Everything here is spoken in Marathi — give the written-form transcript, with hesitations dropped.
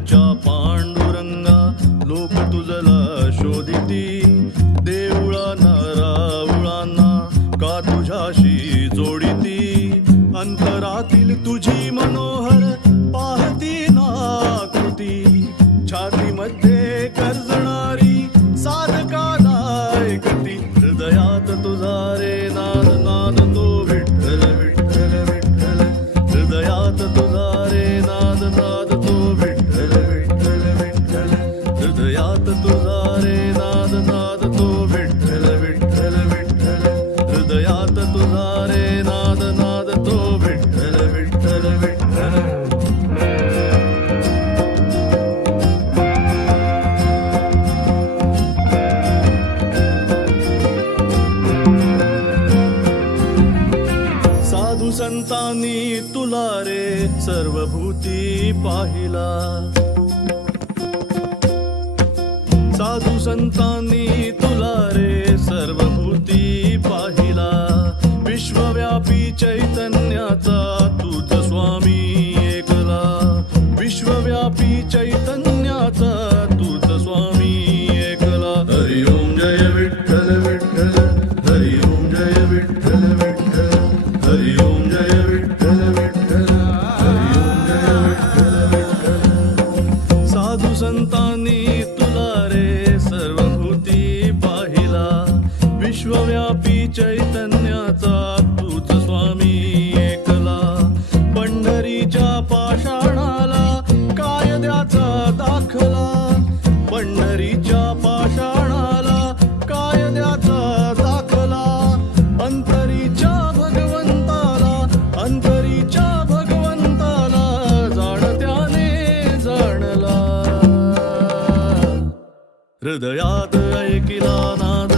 पंढरीच्या पांडुरंगा लोक तुझला शोधिती देऊळांना राऊळांना का तुझ्याशी जोडिती अंतरातील तुझी मनोहर पाहती नाकृती छातीमध्ये कर्जणारी साधकाला ऐकती हृदयात तुझा रे नाद नाद तो विठ्ठल विठ्ठल विठ्ठल हृदयात तुझा रे नाद नाद तो विठ्ठल विठ्ठल विठ्ठल हृदयात तुझा रे नाद नाद तो विठ्ठल विठ्ठल विठ्ठल हृदयात तुझा रे नाद नाद तो विठ्ठल विठ्ठल विठ्ठल साधू संतांनी तुला रे सर्वभूती पाहिला साधू संतांनी तुला रे सर्वभूती पाहिला विश्वव्यापी चैतन्याचा तूच स्वामी एकला विश्वव्यापी चैतन्याचा तूच स्वामी एकला हरि ओम जय विठ्ठल विठ्ठल हरि ओम जय विठ्ठल विठ्ठल हरि ओम जय विठ्ठल विठ्ठल हरि ओम जय विठ्ठल विठ्ठल साधू संतांनी तुला रे सर्वभूती पाहिला विश्वव्यापी चैतन्याचा तूच स्वामी एकला पंढरीच्या पाषाणाला कायद्याचा दाखला पंढरीच्या पाषाणाला कायद्याचा दाखला अंतरीच्या भगवंताला जाणत्याने जाणला हृदयात ऐकिला नाद